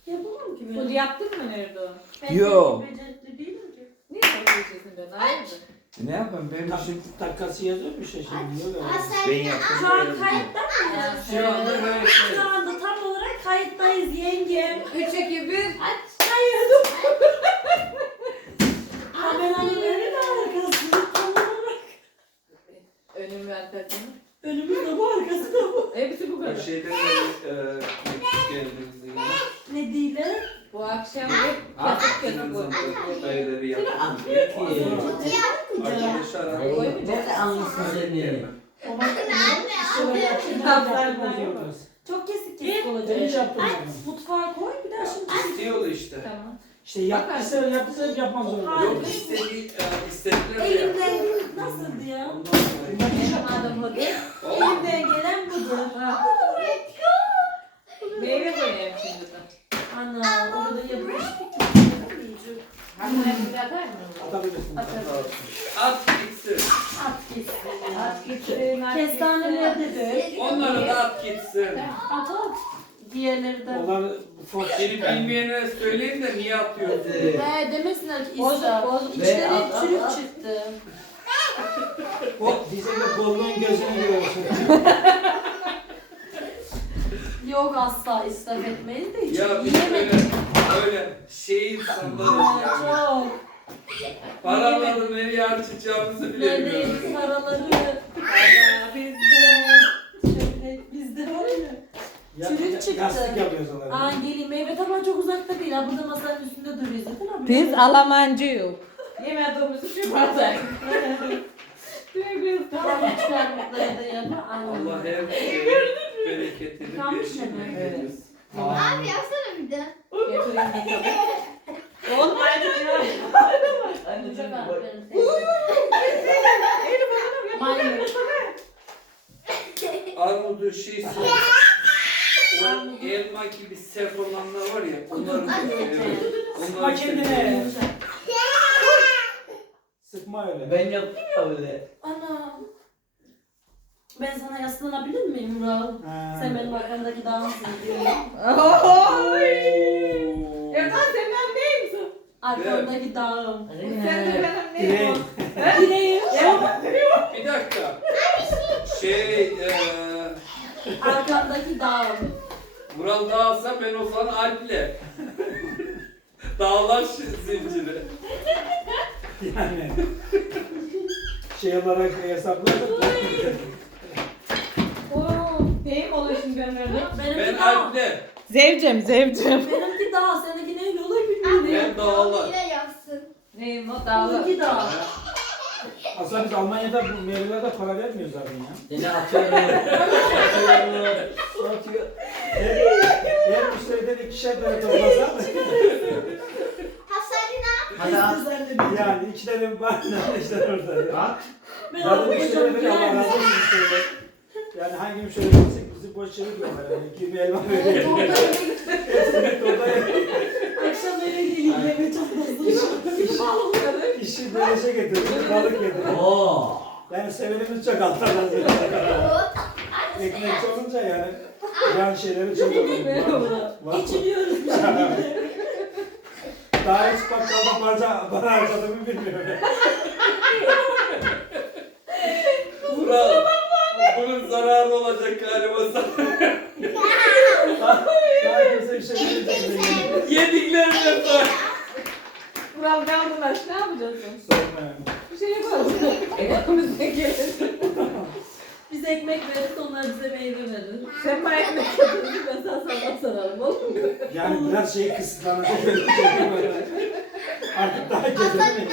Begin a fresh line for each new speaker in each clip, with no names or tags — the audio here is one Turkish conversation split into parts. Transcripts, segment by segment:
Yapamam ki
Bunu
ben.
yaptın mı nerede o?
Yok.
Becerikli değilim ki.
Niye bakıyorsun ben? Hayırdır?
Ne yapayım ben şimdi
Dakikası yazıyor bir şey şimdi. Öyle.
ben yaptım.
Şu an
böyle
kayıtta mıyız?
Şu anda evet.
Şu anda tam olarak kayıttayız yengem.
3, 2, 1.
Hayır. Kameranın önü de arkası. Tam olarak.
Önüm ve arkasını.
Önümüz de bu arkası da bu.
Hepsi bu
Bir
kadar.
şeyden de geldi bize yine.
Ne değil lan?
Bu akşam bir kesip kesip koyuyoruz.
Dayıları yaptım. Arkadaşlar
Çok kesik
Ben
olacak.
hiç yaptım yani.
Mutfağa koy bir daha şimdi.
İstiyordu işte.
Tamam.
İşte yaptıysa hep yapmak zorunda.
Yok istediler de
Elimden
yaptım.
nasıldı ya?
Ondan sonra
Benim adım budur.
Elimden gelen budur.
Meyve koyayım şimdi de.
Ana orada yapıştık.
Hamile bir atar mı?
Atabilirsin.
Atarım.
at gitsin.
At gitsin.
At gitsin.
Kestaneler de dök.
Onları da at gitsin.
At at. Diğerleri de.
Onlar foş.
Seni bilmeyene söyleyin de niye atıyorsun?
Demesinler ki
Bozuk,
İsa.
bozuk.
İçleri
At, at,
çürük
at.
çıktı.
O dizinde bolluğun gözünü görüyorsun.
Yok asla israf etmeyiz de hiç
Ya biz
yiyemedik.
öyle şey insanlarız
Aa,
yani.
çok.
Paraları nereye harcayacağımızı bilemiyoruz.
Neredeyiz paraları?
Ana bizde.
Şöyle bizde var ya. Çürük çıktı.
Yastık yapıyoruz onları.
Aa geleyim meyve tabağı çok uzakta değil. Ha burada masanın üstünde duruyor zaten. Ha,
Biz Almancıyız. Yemediğimiz şu bardak. Duyguyoruz.
Tamam çıkarmışları da yana.
Allah her bereketini
Kalmış
bir
mı?
Evet.
Abi yapsana bir de.
Getireyim getireyim. Olmaydı ya.
Çok aferin teyze. Maymun.
armudu şeysi o elma gibi sert olanlar var ya onları
Sıkma kendine. Sıkma öyle.
Ben yaptım ya öyle.
Ana. Ben sana yaslanabilir miyim Mural? Sen benim arkamdaki dağımsın diyorum.
Ertan sen ben neyimsin?
Arkamdaki dağım.
Sen de benim neyim?
Direğim.
Bir dakika. Şey
Arkamdaki dağım.
Vural dağılsa ben o zaman Alp'le. Dağlar zinciri.
Yani şey olarak hesaplarsak
Neyim oluyor şimdi gönlümde?
Ben
Benimki dağ.
Alp'le.
Zevcem zevcem.
Benimki dağ. Seninki ne yolu bilmiyorum.
Ben dağlar.
Yine yapsın.
Neyim o dağlı.
Benimki dağ.
aslında biz Almanya'da bu meyvelerde para vermiyoruz zaten ya.
Seni atıyorum. Atıyorum. Atıyor.
Her müşteriden ikişer tane toplasan
Hasan'ına
Hadi at.
yani iki tane var işte orada.
At.
Ben
Zaten
aldım
müşterileri
hocam.
Allah razı olsun müşteriler. Yani hangi müşteri gitsek bizi boş çevirmiyorlar. Yani iki bir elma veriyor. Hepsini torba
Akşam eve geleyim. Mehmet çok
işi beleşe getirdik. Balık getirdik.
Oo.
Yani sevenimiz çok Allah razı olsun. Ekmek olunca yani yan şeyleri çok olur.
İçiliyoruz bir şekilde.
Daha hiç bakkalda para harcadığımı bilmiyorum.
Vural. Bunun zararı olacak galiba sana.
Daha kimse bir şey demeyecek.
Yediklerine sor.
Kural kaldılar. Ne yapacaksın?
Sorma yani.
Bir şey yapalım. Elimizde gelir.
Biz ekmek veririz, onlar bize meyve verir.
Sen bana ekmek yapıyorsun. Ben sana sabah sararım. Olur mu?
Yani biraz şey kısıtlanacak. Artık daha gezemeyiz.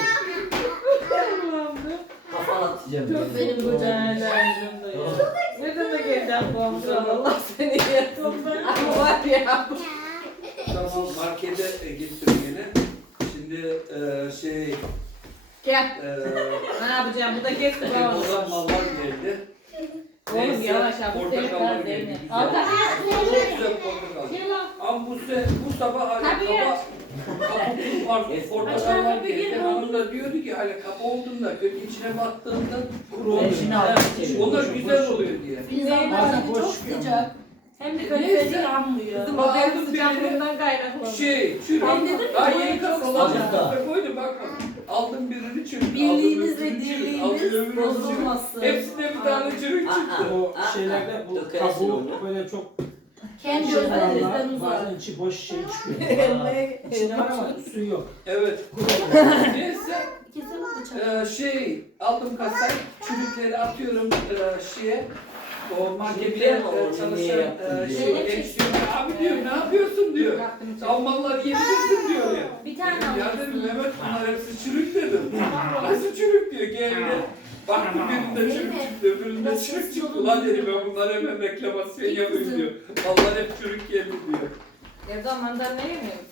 Kafa atacağım.
Çok benim bu cahillerimde ya. Nereden de geldi bu amca? Allah seni yatsın. Ama var ya.
Tamam markete gittim yine. Şimdi şey
Gel. Ne yapacağım? Bu da geçti.
oradan mallar geldi.
Oğlum yavaş yavaş.
Portakallar geldi. Güzel. Çok güzel portakal. Ama bu sabah hani
Tabii ya.
kapı var, portakallar geldi. Hanım da diyordu ki hani kapı olduğunda içine baktığında kuru oluyor.
Hepsini
Ha,
altıp çeviriyor.
onlar güzel oluyor diye.
Bizim
Bazen
bahçede
boş
çok
çıkıyor
sıcak. Hem de kaliteli yanmıyor.
Bizim odanın sıcaklığından kaynaklı.
Çürük.
Ben dedim ki
Daha
boya
yeni
çok
kasalar
sıcak.
da koydu bak. Aldım birini çürük.
Birliğimiz ve
aldım öbürünü çürük, aldım
dirliğimiz
öbürünü çürük.
bozulmasın.
Hepsinde bir tane çürük çıktı.
O şeylerde bu
Dökersin
kabuğu
onu.
böyle çok
Kendi
şey
özelliğinden
var,
uzak.
bazen içi boş şey çıkıyor. İçinde var ama suyu yok.
Evet. Neyse.
Kesin bıçak.
Aldım kasayı, çürükleri atıyorum şeye. O markette
Çürükler mi oldu?
çalışan
Niye yaptın diye.
şey eksiyor. Abi diyor ne yapıyorsun diyor. Almanlar yiyebilirsin diyor ya.
Bir tane
Ya dedim
almışsın.
Mehmet bunlar hepsi çürük dedim. Nasıl çürük diyor geldi. Baktım birinde çürük çıktı, öbüründe çürük çıktı. Ulan dedim ben bunları hemen reklamasyon yapayım diyor. Vallahi hep çürük geldi diyor.
Evde mandalina yemiyor musun?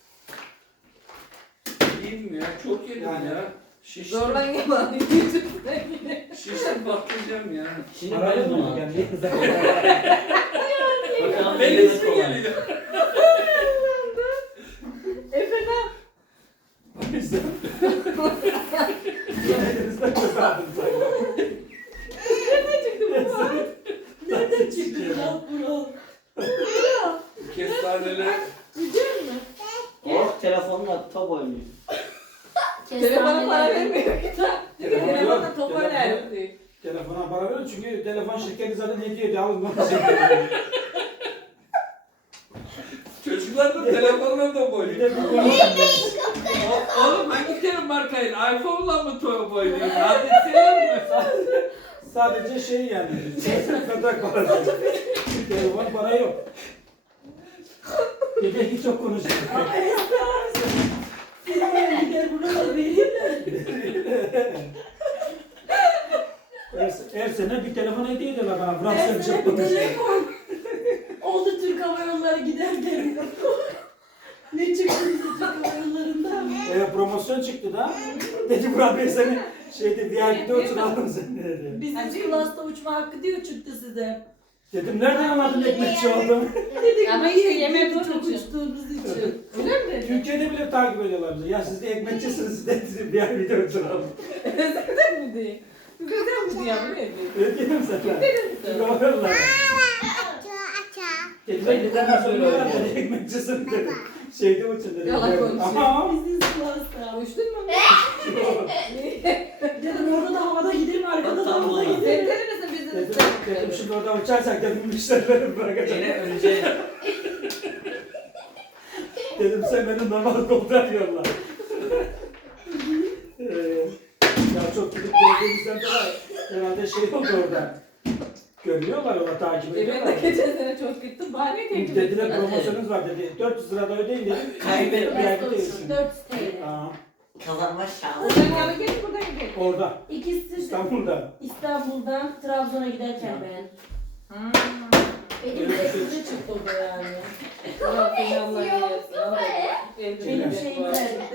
Yiyeyim mi ya? Çok yedim
Yani.
ya. Şiştim.
Zorlan yemem.
Şiştim patlayacağım ya.
Şimdi
Parayla
ben
mı?
bunu.
Yani
Bakalım
Ben
elini
ismi
kolay.
geliyor.
Efendim?
O yüzden. Elinizden kazandınız.
Nereden çıktı lan bro?
Kestaneler.
Oh telefonla top oynuyor.
Telefona para vermiyor.
Telefon yok.
Telefona top
Telefon-
oynayalım diyor.
Telefona para verin çünkü telefon şirketi zaten hediye diye alın.
Çocuklar da telefonla da
Bir
boyuyor.
de bir konuşun.
Oğlum hangi telefon markayın? iPhone'la mı top oynuyor? Hadi senin mi?
Sadece şey yani. Kadar para. Telefon para yok. Bir de hiç çok konuşuyor.
Gider buraları vereyim de.
Her sene bir telefon hediye ediyorlar bana. Bırak sen
Ben
çok
sana bir
konuşuyor.
telefon. Oldu Türk Hava Yolları giderken. Ne çıktı bize Türk Hava Yolları'ndan?
Promosyon çıktı da. Dedi Burak Bey seni şeyde VIP'de oturalım seni dedi.
Business class'ta uçma hakkı diyor çıktı size.
Dedim nereden anladın ekmekçi oldum?
Dedik
Ama
ama
işte
iyi
yemek
yemek çok
onun için.
uçtuğumuz için.
Öyle mi dedi?
Türkiye'de bile takip ediyorlar bizi. Ya siz de ekmekçisiniz siz de VIP'de oturalım.
Özel mi diye? Güzel mi diye mi dedi?
Ne diyelim sana? Çünkü alıyorlar. Dedim
Ben de
ben
söylüyorum.
dedi ekmekçisin dedi. Şeyde uçun dedi.
Yalan konuşuyor.
Ama
Business class'ta.
Uçtun mu?
Dedim orada da havada giderim arkada da
Tam
havada
olarak.
giderim.
Sen misin bizim
dedim şimdi orada uçarsak dedim müşterileri bırakacağım.
Yine önce
Dedim sen beni normal koltuğa yolla. Ya çok gidip gördüğümüzden dolayı herhalde şey oldu orada. Görüyorlar ona takip
Ben
ediyorlar.
de geçen sene çok gittim. Bahane teklif
Dediler
ettiler.
promosyonunuz var dedi. 400 lirada ödeyin dedim.
Kaybetme.
VIP'de değilsin.
4 TL.
Aa,
kazanma şansı.
Buradan yana gelin buradan gidelim.
orada.
İkisi
İstanbul'da.
İstanbul'dan Trabzon'a giderken ben. Benim de size çıktı o da yani.
Allah seni Allah eylesin.
Benim şeyim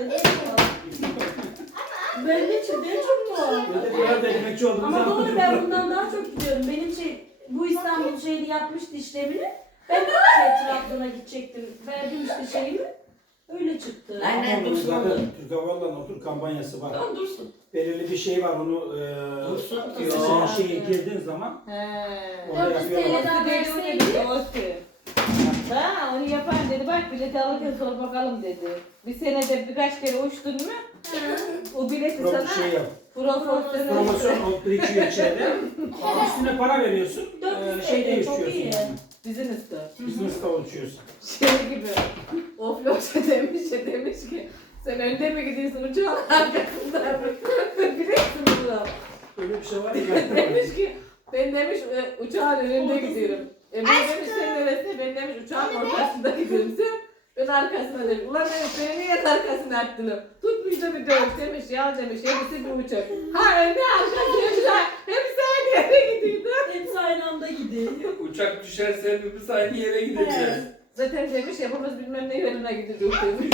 ben de çıktı çok mu?
Dedi biraz da ekmekçi olduğumuzu
Ama doğru
anladım.
ben bundan daha çok gidiyorum. Benim bu İstanbul şeyini yapmıştı işlemini. Ben de Trabzon'a gidecektim. Verdim işte şeyimi. Öyle çıktı.
Aynen.
Ama bunun
Dursun
zaten
orada.
Türk Hava Yolları'nın otur kampanyası var.
Tamam dursun.
Belirli bir şey var onu
Dursun
sen
diyor.
şeye girdiğin zaman
He.
orada
400
yapıyorlar.
TL'den verseydi.
Ha onu yapan dedi bak bileti alırken sor bakalım dedi. Bir senede birkaç kere uçtun mu o bileti sana
Şey yap.
profesyonel
Promosyon olup birikiyor içeride. Üstüne para veriyorsun.
400
Şey
TL
değişiyorsun.
çok iyi.
Yani.
business'ta.
Business'ta uçuyorsun.
Şey gibi ofloşa demiş ki sen önde mi gidiyorsun uçağın arkasında mı? Bilirsin bunu.
Öyle bir şey var ya.
Demiş ki ben demiş uçağın önünde gidiyorum. Ben demiş sen neresi? Ben demiş uçağın ortasında gidiyorum. Ben arkasına demiş. Ulan demiş beni niye arkasına attın? Tutmuş da bir dövüş demiş ya demiş. Hepsi bir uçak. Ha önde arkası uçak. Hepsi aynı yere gidiyordu.
Hepsi aynı anda gidiyor.
Uçak düşerse hepimiz aynı yere gideceğiz.
Zaten demiş yapamaz bilmem ne yönüne gidecek demiş.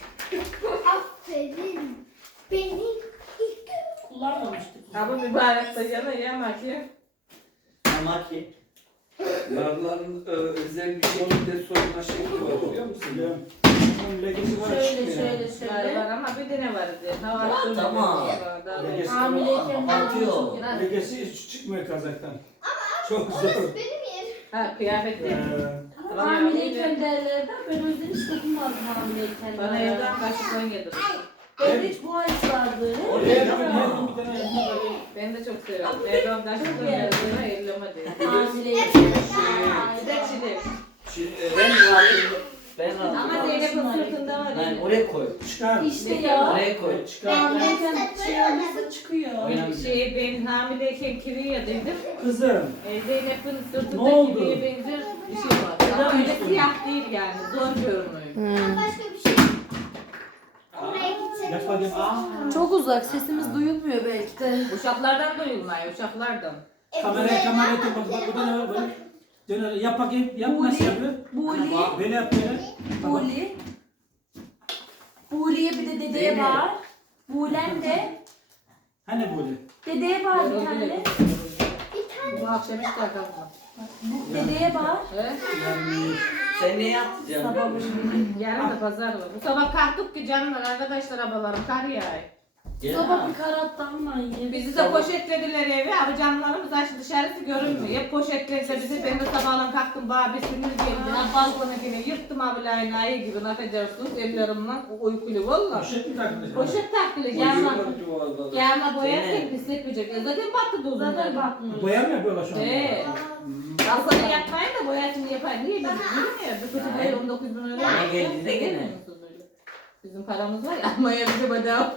Aferin. Benim
Kullanmamıştık.
Ama mübarek sayana yama ki.
Ama ki.
Narların özel bir şekilde soyma şekli var biliyor musun?
Biliyorum. Bunun legesi var
Şöyle
çıkmıyor.
şöyle
Var
şöyle.
var ama bir de ne var diye. Hava
Ya,
sürmüyor.
tamam.
Legesi
Hamileyken ben
Atıyor.
çok
Legesi hiç çıkmıyor kazaktan. Çok zor.
benim yerim.
Ha kıyafetli.
Hamileyken derlerdi. Ben o yüzden hiç dokunmadım hamileyken.
Bana evden kaşıkla yedir.
Bende hiç bu ayıs vardı.
Oraya bir tane elma var.
Ben de çok seviyorum. Evden kaşıkla yedir. Elleme diye.
Hamileyken.
Bir de çilek.
Ben rahatım. Ben rahatım.
Ama Zeynep'in sırtında var.
Ben oraya koy.
Çıkar.
İşte ya.
Oraya koy.
Çıkar.
Hamileyken şey olursa çıkıyor.
Ben hamileyken kiri yediydim.
Kızım.
Zeynep'in
Ne
sırtında
oldu?
kiriye benzer bir şey var. Ama
Neden
öyle
istiyorsun?
siyah değil yani. Zor görünüyor.
Başka bir şey. Oraya gidecek.
Yap bakayım.
Çok uzak. Sesimiz duyulmuyor belki de.
Uşaklardan duyulmuyor. Uşaklardan.
Kameraya tut bak. Bak burada ne var böyle. Döner yap bakayım. Yap nasıl yapıyor?
Buli.
Böyle yap böyle. Tamam.
Buli. Buli'ye bir de dedeye var. Bulen de.
Hani böyle?
Dedeye var bir tane.
Bu akşam hiç kalkamam.
Dedeye var.
He?
Yani
Sen ne yapacaksın?
Sabah
Yarın da pazar var. Bu sabah kalktık ki canlar arkadaşlar abalarım kar yağıyor.
Sabah bir karattan var yine.
Bizi de poşetlediler eve. Abi canlarımız aç dışarısı görünmüyor. Hep poşetlediler bizi. Ben de sabahlan kalktım. Bana bir sinir geldi. Balkona yine yırttım abilerini ayı gibi. Ne yapacaksınız? Ellerimle uykulu valla.
poşet mi taktınız?
Poşet taktılar. Gelme boyarken pisletmeyecek. Zaten battı dozunlar.
Zaten bakmıyor.
Boya mı yapıyorlar şu an?
Aslında yapmayın da boyasını yapar. Niye biz bilmiyor. Bir kutu boya 19 bin euro.
Bana geldiğinde gene.
Bizim paramız var ya. Almanya bize bedava.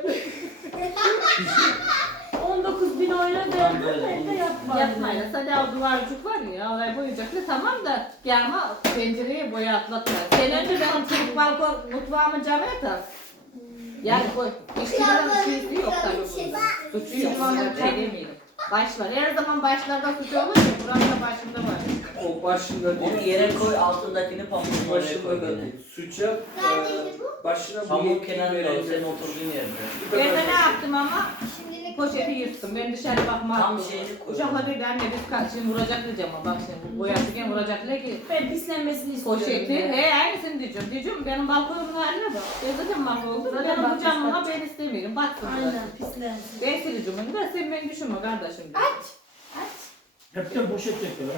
19.000 euro verdim. Ben de yapmadım.
Yapmayla. Sadece o duvarcık var ya. Oraya boyayacaklar. Tamam da gelme pencereye boya atlatma. Sen önce benim çocuk balkon mutfağımın camına tak. Yani koy. İşçilerin şeysi yok tabii burada. Suçu yok. Şey demeyelim. Başlar. Her zaman başlarda suç olur ya. Buranın da başında var.
O başında
Onu
değil.
yere koy, altındakini pamukla oraya
Başında
koy
da
gene.
değil. Suça başına bu
Pamuk
yetkiyi
kenarında o
verecek.
senin oturduğun yerde.
Ben de ne yaptım ama
Şimdilik
poşeti yırttım. Ben dışarı bakmam.
Tam şeyini koy.
Uşaklar dedi anne biz şimdi vuracak diyeceğim ama bak şimdi boyarken vuracaklar ki
Ben pislenmesini istiyorum.
poşeti
ya.
aynısını diyeceğim. Diyeceğim benim balkonumun haline bak. Ben zaten mahvoldum.
Zaten
Ben bu
bak,
camına ben istemiyorum. Baksın.
Aynen pislensin.
Ben sileceğim onu da sen beni düşünme kardeşim.
Hepten poşet yapıyorlar.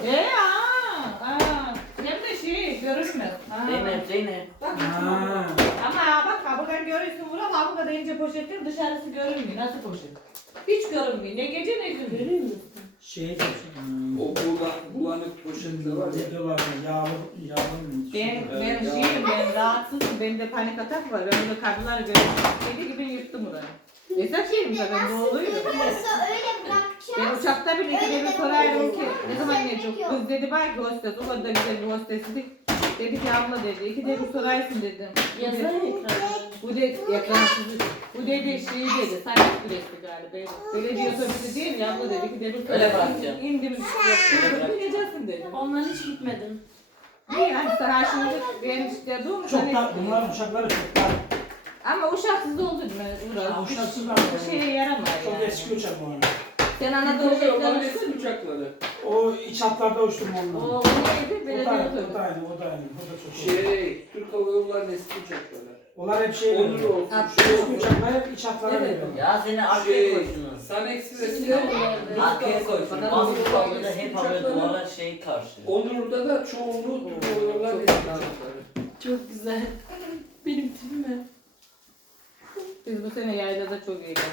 Hem de şey görünmez.
Zeynep.
Bak,
Ha.
ama bak kabuğdan görüyorsun Murat kabuğda ince poşetin dışarısı görünmüyor. Nasıl poşet? Hiç görünmüyor. Ne gece ne gündüz.
Görüyor musun?
Şey
O bulanık poşetler var ya.
ne diyorlar yağlı mı?
Ben rahatsızım. Bende panik atak var. Ben de kadınlar görüyorum. Kedi gibi yırttım orayı. Esas şeyim de ben doğuluyum.
Yoksa öyle
Ben
bırakacağız.
uçakta bile ikide bir sorardım ki ne zaman gelecek? Kız dedi bak ki hostes, o kadar güzel bir hostesiydik. Dedi ki abla dedi, ikide bir sorarsın dedim.
Yazar ekranı.
Bu dedi, yaklansız, bu dedi şey dedi, sanki süresi galiba. Belediye otobüsü değil ya abla dedi, ikide bir
Öyle
sorarsın.
bakacağım.
İndim, gideceksin dedim.
Ondan hiç gitmedim.
Niye yani sana şimdi ben işte doğum
Çok da bunların uçakları çok da
ama uşaksız oldu ben
Ha,
Uğraz.
uşaksız var.
Bir şeye yaramıyor
çok
yani.
eski uçak bu arada.
Sen Anadolu'da
Onların
uçaklar
eski uçakları.
O iç hatlarda uçtum onunla.
o neydi?
O
Belediye
da aynı,
otobüsü.
o da aynı, o da aynı. O da çok şey.
Türk Hava Yolları'nın eski uçakları.
Onlar hep şey
Onur
veriyor.
olsun.
Şey
Eski uçaklar hep iç hatlara
Evet.
veriyor.
Ya seni arkaya
Şey,
koysunuz.
Sun Express'te
Şimdi oldu.
Arkaya koysun.
Bakalım.
Bazı kavgada hep havaya duvara şey karşı.
Onur'da da çoğunluğu Türk Hava Yolları'nın eski uçakları.
Çok güzel. Benim tipime.
Biz bu sene yaylada çok eğlendik.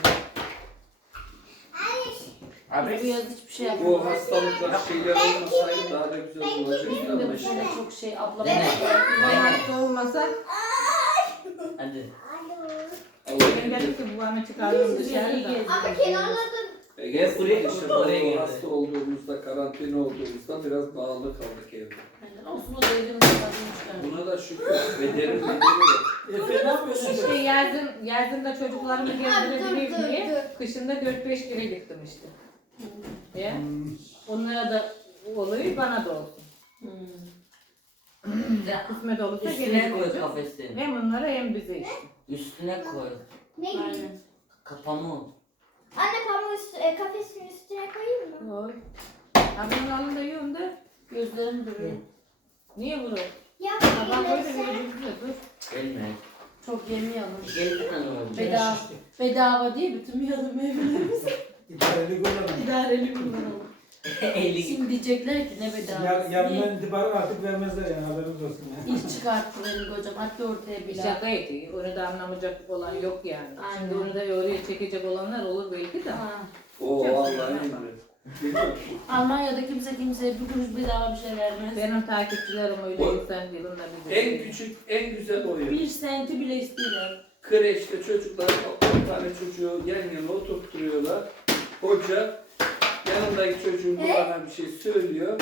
Bu yaz hiçbir şey
Bu
yapmadım.
hastalıklar şeyler olmasaydı daha da güzel olacaktı
Benim de
ama
bu
işte.
sene çok şey ablam.
Dene.
Hasta olmasa
Hadi.
ben dedim ki bu anı çıkardım dışarıda.
Ama kenarlarda
Gel
Buraya-
işte
buraya geldi.
hasta olduğumuzda, karantina olduğumuzda biraz bağlı kaldık evde.
Aynen. Olsun o da evden çıkardım.
Buna da şükür. Bedeli yok.
Efe ne yapıyorsun?
İşte yazında çocuklarımı gezdirebileyim diye kışında 4-5 kere gittim işte. Ya. Onlara da oluyor bana da olsun. Kısmet olursa
Üstüne
gene
koy
gideceğiz.
kafesi.
Hem onlara hem bize işte.
Üstüne koy.
ne gibi?
Aynen.
Kapanı.
Anne pamuğu kafesin üstüne koyayım mı?
Oy. Ablanın alında yiyorum da
Gözlerim duruyor.
niye bunu?
Ya
Sabah böyle
gelirse.
bir dur.
Gelme.
Çok yemeyelim.
Geldi hanım.
Bedava diye bütün yalı meyvelerimizi
İdareli kullanın.
idareli kullanalım.
Eli
Şimdi diyecekler ki ne bedava.
Yarından itibaren artık vermezler yani haberiniz olsun. Yani.
İş çıkarttı benim kocam. Hatta ortaya
Bir
bile.
şakaydı. Onu da anlamayacak olan yok yani.
Aynen.
Şimdi onu da oraya çekecek olanlar olur belki de.
Ha.
Oo
Çok
vallahi
güzel.
bilmiyorum.
Almanya'da kimseye bir kuruş bedava bir şey vermez.
Benim takipçilerim öyle
O-
insan değil. Onlar bize.
En küçük, en güzel oyun.
Bir senti bile istiyorlar.
Kreşte çocuklar 10 tane çocuğu yan yana oturtturuyorlar. Hoca yanındaki çocuğun kulağına bir şey söylüyor.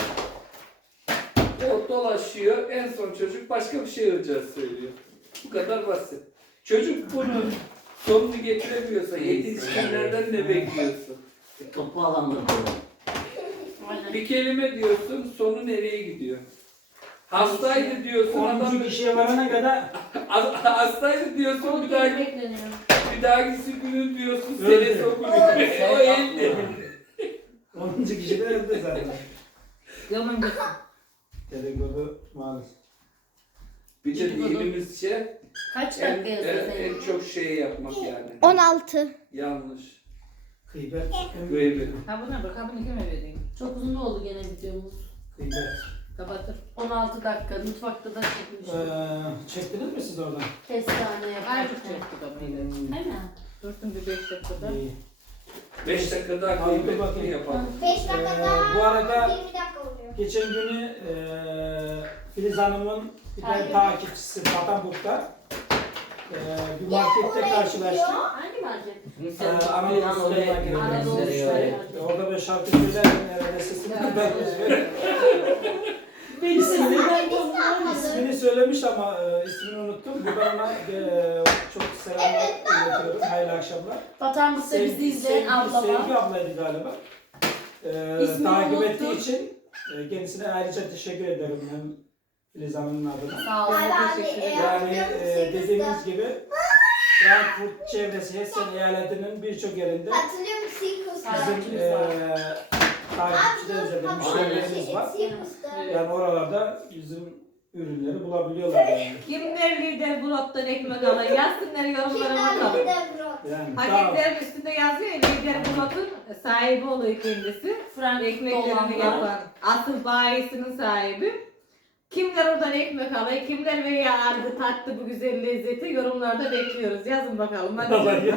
O dolaşıyor. En son çocuk başka bir şey hoca söylüyor. Bu kadar basit. Çocuk bunu sonunu getiremiyorsa yetişkinlerden ne bekliyorsun?
topu alandır.
Aynen.
Bir kelime diyorsun, sonu nereye gidiyor? Hastaydı diyorsun,
10.
adam
kişiye varana kadar
hastaydı diyorsun,
O
bir
gün
daha
bekleniyor.
bir dahaki günü diyorsun,
Öldü.
senesi o günü. O elde.
10. kişi de öldü zaten.
Yaman gitsin.
Dedikodu maalesef.
Bir de dilimizce
Kaç
en,
dakika yazıyor
en
senin?
çok şeyi yapmak yani.
16.
Yanlış.
Gıybet.
Gıybet.
Ha buna bak, ha bunu kime vereyim?
Çok uzun oldu gene videomuz.
Gıybet.
Kapatır.
16 dakika. Mutfakta da çekmiş.
Çektiniz mi siz oradan?
Kestane
Ayrı
yaparken.
çektik ama yine.
Değil mi?
Dursun bir 5 dakikada.
İyi.
5 dakika daha
Kaldı
gıybetini
bakayım.
yapalım.
5 dakika daha.
Bu arada
20 dakika oluyor.
geçen günü Filiz Hanım'ın bir tane takipçisi Patabuk'ta bir markette karşılaştık.
Hangi market?
Anadolu Üstleri
Anadolu
marketi.
Üstleri.
Orada ben şarkı söylerdim herhalde sesini ben
Beni sevdi.
İsmini söylemiş ama ismini unuttum. Buradan ona çok selamlar iletiyorum. Hayırlı akşamlar.
Vatandaşta bizi izleyen ablama.
Sevgi ablaydı galiba.
İsmini
Takip
unuttum.
ettiği için kendisine ayrıca teşekkür ederim hem Filiz Hanım'ın adına.
Sağ olun. Teşekkür ederim.
Yani dediğimiz gibi Frankfurt çevresi Hessen eyaletinin birçok yerinde
Hatırlıyor musun Sirkus'ta?
bizim takipçilerimiz de müşterilerimiz var.
Sirkus'ta.
Yani oralarda bizim ürünleri bulabiliyorlar yani.
Kimler lider bloktan ekmek alır? Yazsınlar yorumlara
Kimler
bakalım.
bir de Brot?
Yani daha
Paketlerin üstünde yazıyor ya, lider blokun sahibi oluyor kendisi.
Frankfurt
Ekmeklerini
olanlar.
yapan, asıl bayisinin sahibi. Kimler oradan ekmek alıyor, kimler veya aldı tattı bu güzel lezzeti yorumlarda bekliyoruz. Yazın bakalım. Hadi.
Vallahi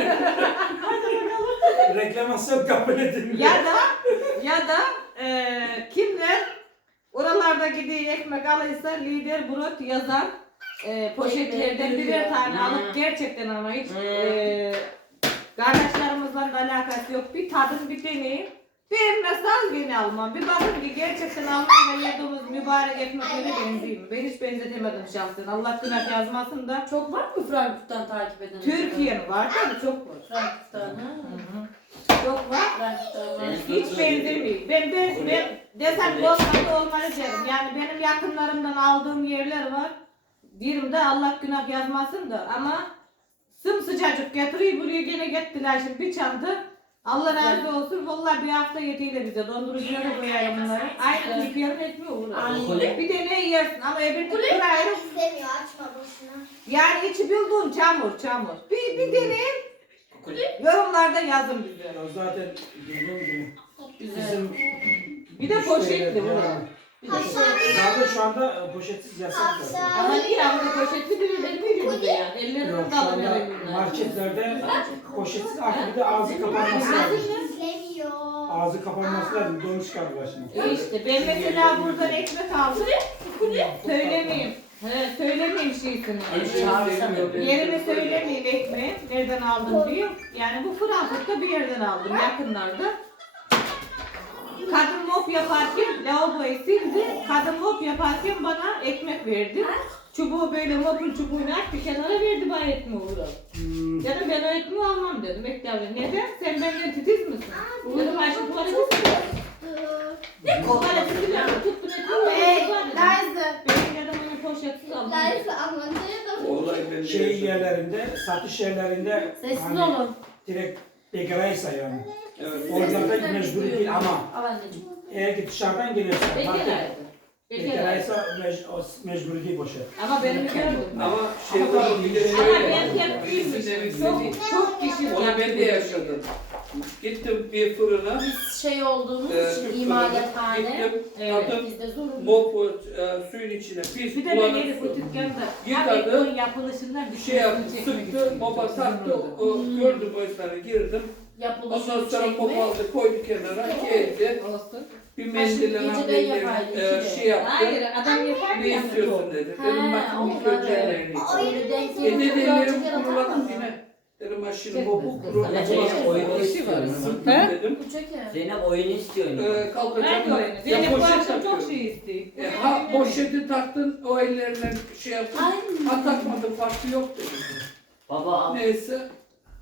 reklamasyon kabul edilmiyor.
ya da kimler oralarda gidiyor ekmek alırsa lider brot yazan poşetlerden birer tane alıp gerçekten ama hiç kardeşlerimizle de alakası yok. Bir tadın bir deneyin. Beğenmezse al gene almam. Bir bakın ki gerçekten Almanya'da yediğimiz mübarek ekmeklere benziyor mu? Ben hiç benzetemedim şahsen. Allah günah yazmasın da.
Çok var mı Frankfurt'tan takip eden?
Türkiye'nin var tabii, çok var.
Frankfurt'tan ha.
Çok var.
Frankfurt'tan var.
Hiç benzemiyor. Ben desem olmadı olmalı derim. Yani benim yakınlarımdan aldığım yerler var. Diyorum da Allah günah yazmasın da ama sımsıcacık getiriyor buraya gene gettiler şimdi bir çanta. Allah razı olsun. Vallahi bir hafta yetiyle bize dondurucuya da koyarım bunları. Aynı Türkiye'nin etmiyor olur.
Aynen.
Bir de ne yersin ama öbür türlü
Kulüp
ayrı.
izlemiyor, açma boşuna.
Yani içi bildiğin çamur. Bir deneyin. Yorumlarda yazın bize.
Ya zaten dediğim gibi
Güzel.
bizim
Bir de poşetli bu.
Zaten şu anda poşetsiz yasak zaten.
Ama niye ama poşetli bir de veriyor bize yani.
Yok
Ellerinin
şu
dalı
anda
verebilirler.
marketlerde poşetsiz artık bir de ağzı kapanması lazım.
İzlemiyor.
Ağzı kapanması lazım. Donu çıkar başına.
İşte ben mesela buradan ekmek aldım. Söylemeyeyim. Söylemeyeyim şeysini. Yerini söylemeyeyim ekmeği. Nereden aldım diye. Yani bu Frankfurt'ta bir yerden aldım yakınlarda. Kadın mop yaparken lavaboyu sildi. Kadın mop yaparken bana ekmek verdi. Çubuğu böyle mopun çubuğunu açtı kenara verdi bana ekmeği uğradı. Dedim ben o ekmeği almam dedim. Bekle neden? Sen benden titiz misin? Dedim Ayşe tuvaleti sildi. Tuvaleti sildi. Tuttun ekmeği. Benim dedim onu poşetsiz aldım.
Life anlatıyor da.
Olay bende
Şey
yaşadım.
yerlerinde, satış yerlerinde
Sessiz
hani
olun.
direkt bekaraysa yani.
Evet.
Orada da mecburi değil ama
Al anneciğim.
eğer ki dışarıdan gelirse market
Bekaraydı.
bekaraysa mecburi değil boşa.
Ama benim gördüm.
Ama şey
Ama
var bir de
Ama
şöyle.
ben hep büyümüş. Çok kişi
Onu ben de yaşadım. Gittim bir fırına.
Biz şey olduğumuz
bir
için
fırına
imalathane.
Gittim.
Evet.
Tadım
Bizde zorunlu.
mopu suyun içine pis
Bir de
bulanık
ben
su.
bu dükkanda
Yıkadı.
hem ekmeğin yapılışından
Bir şey yaptı, sıktı, mopa taktı, gördüm o yüzden girdim.
Yapılışını
Ondan sonra
çekme.
mop aldı, koydu kenara, geldi.
olsun.
Bir
Ha, şimdi
mendille
geceden yapaydı, iki de.
şey yaptı.
Hayır adam yapar
Ne
yani
istiyorsun dedi.
Ha,
Dedim bak ilk
onları.
önce ellerini yıka.
Öyle denk
Dedi
gelince
ellerim
birazcık
kuruladım
yaratamaz.
yine. Dedim aşırı
Çek
mopu
kız,
kuru.
Anne
Şey
Zeynep oyunu
var.
istiyor.
Sıktım
He?
dedim.
Bu çeker.
Zeynep oyunu istiyor.
Kalkacağım.
Ben de oyunu.
Ya
Zeynep bu
poşet
akşam çok
takıyorum.
şey istiyor.
Ha poşeti taktın, o ellerine şey yaptın.
Ay.
Ha takmadın, farkı yok dedim.
Baba al.
Neyse.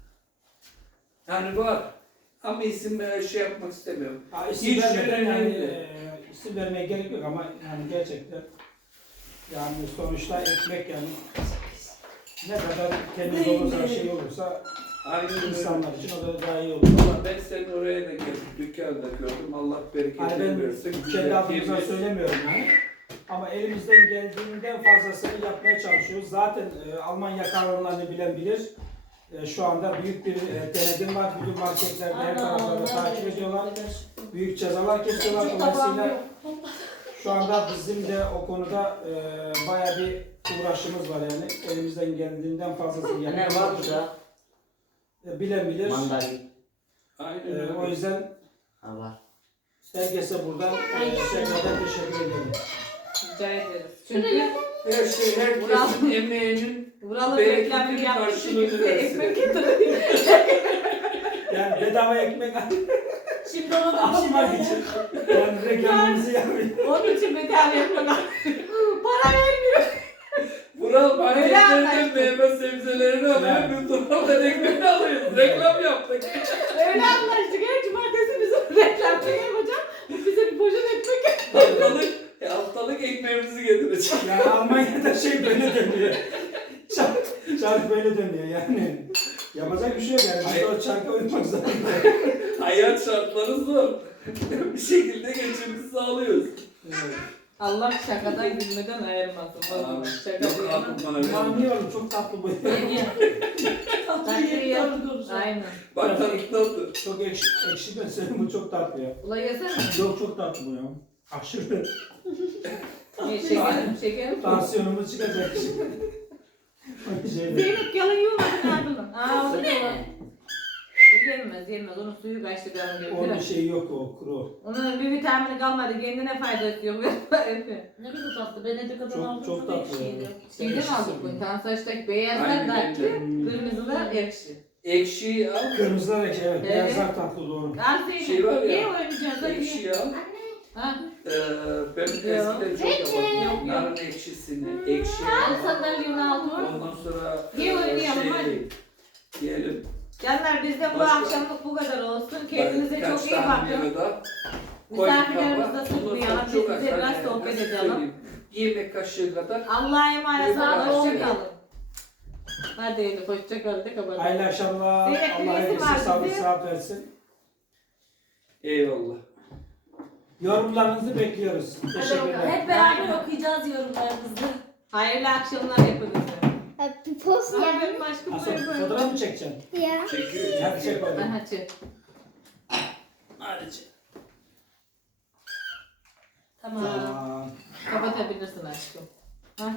Yani var. Ama isim şey yapmak istemiyorum.
Ha, isim
Hiç
vermeden yani
önemli.
isim vermeye gerek yok ama yani gerçekten yani sonuçta ekmek yani ne kadar temiz olursa şey olursa
Aynen öyle.
insanlar için o da daha iyi olur.
Ama ben senin oraya da geldim, dükkanda gördüm. Allah
Hani
bereketini
ben
versin.
kendi
Güzel
adımıza
temiz.
söylemiyorum yani. Ama elimizden geldiğinden fazlasını yapmaya çalışıyoruz. Zaten Almanya kanunlarını bilen bilir. Şu anda büyük bir denetim var. Bütün marketlerde her taraflarda takip ediyorlar. Büyük cezalar kesiyorlar. Dolayısıyla şu anda bizim de o konuda bayağı bir uğraşımız var yani. Elimizden geldiğinden fazlasını
Ne
yapmaya
var
çalışıyoruz.
burada?
Bilen bilir.
Mandalina.
Aynen öyle.
O yüzden
Ha var.
herkese buradan tekrardan teşekkür ederim.
Rica ederiz. Çünkü
Her şey, herkesin emeğinin
Vural'ın
bereketini
reklamını yaptık.
karşılığını
Kimse
versin.
ekmek getiriyor.
Yani bedava ekmek
Şimdi ona da bir şey
almak için yani reklamımızı yapmayın.
Onun için bedava ekmek al. Para vermiyor.
Vural marketlerden
anlaştık.
meyve sebzelerini alıyor,
Yani.
biz Vural'dan ekmeğini alıyoruz. Reklam yaptık.
Öyle anlaştık. Her cumartesi bizim reklamını yapacağım. Bize bir poşet ekmek
Haftalık ekmeğimizi getirecek.
Yani Almanya'da şey böyle dönüyor. Çark böyle dönüyor yani. Yapacak bir şey yok yani. Biz de o çarka uymak zorundayız.
Hayat şartları zor. Bir şekilde geçimimizi sağlıyoruz.
Allah şakadan gülmeden ayırmasın. Vallahi şaka
Yok
bu
abi bana ver.
Anlıyorum çok tatlı bu.
Aynen.
Bak tatlı.
Çok ekşi ben söyleyeyim bu çok tatlı ya.
Ula yesene.
Yok çok tatlı bu ya. Aşırı.
Şekerim.
Tansiyonumuz çıkacak şimdi. Şeyde.
Zeynep yalan yiyormadın ardından. Aa o ne?
Ne?
O yenmez. Onun suyu kaçtı ben
Onun
diyor.
şeyi yok o kuru.
Onun bir vitamini kalmadı. Kendine faydası yok.
Ne kadar tatlı. Benedika'dan
Çok-
aldım.
çok tatlı
ekşiydi.
Şeyden aldık bunu. Tam saçtaki beyazlar
Aynen,
tatlı.
aynen.
Kırmızılar ekşi.
Ekşiyi al.
Kırmızılar ekşi evet.
Evet.
Beyazlar tatlı doğru.
Al Zeynep.
Şey var ya,
Ye oynayacağız. Hadi ye.
Ekşiyi al.
Ha.
Ben eskiden çok yapardım.
Yok.
Narın ekşisini, ekşi
Al
al.
sandalyeni al.
Ondan sonra
Ye oynayalım,
şey,
hadi.
Diyelim.
Canlar bizde bu
Başka-
akşamlık bu kadar olsun. Kendinize
birkaç
çok iyi
tane
bakın.
meyve daha koy
Misafirlerimizi
kaba.
de sıkmayalım.
Ondan
Biz
sonra çok
size
az,
biraz
hani
sohbet
nasıl
edelim.
söyleyeyim, bir yemek kaşığı kadar.
Allah'a emanet olun.
Hoşça
Hoşça
kalın.
kalın. Hadi Elif hoşça kalın. De kapatalım.
Hayırlı akşamlar.
Zeynep, bir
Allah
resim
herkese
var
sağlık
bize.
sıhhat versin.
Eyvallah.
Yorumlarınızı bekliyoruz.
Hadi
Teşekkürler.
bakalım. Hep beraber okuyacağız yorumlarınızı.
Hayırlı akşamlar hepinize.
Bir post
Ama
yani.
benim aşkım
Ha,
böyle.
fotoğraf mı çekeceksin?
Ya.
Çekiyoruz.
Hadi çek bakalım.
Aha çek.
Hadi çek.
Tamam.
Tamam.
Kapatabilirsin aşkım.